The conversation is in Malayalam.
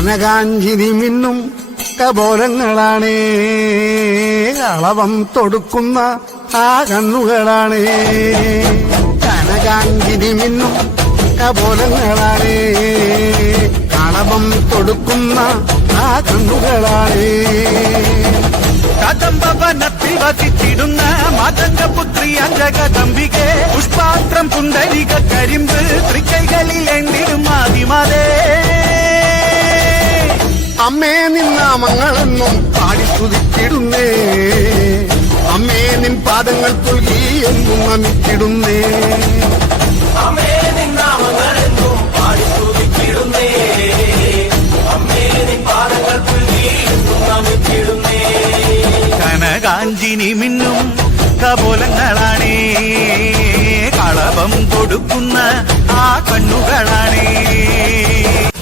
കനകാഞ്ചിരി മിന്നും കബോലങ്ങളാണേ അളവം തൊടുക്കുന്ന ആ കണ്ണുകളാണേ. കനകാഞ്ചിരി മിന്നും കബോലങ്ങളാണേ അളവം തൊടുക്കുന്ന ആ കണ്ണുകളാണേ. കദംബവനത്തിൽ വസിച്ചിടുന്ന മാതംഗപുത്രി അഞ്ജകദംബികെ. പുഷ്പാത്രം പുണ്ടരിക കരിമ്പ് തൃക്കൈകളിൽ അമ്മേ നിന്നാമങ്ങളെന്നും പാടി സ്തുതിച്ചിടുന്നേ അമ്മേ നിൻ പാദങ്ങൾ പുൽകി എന്നും നമിച്ചിടുന്നേ കനകാഞ്ചിനി മിന്നും കപോലങ്ങളാണേ. കളഭം കൊടുക്കുന്ന ആ കണ്ണുകളാണേ.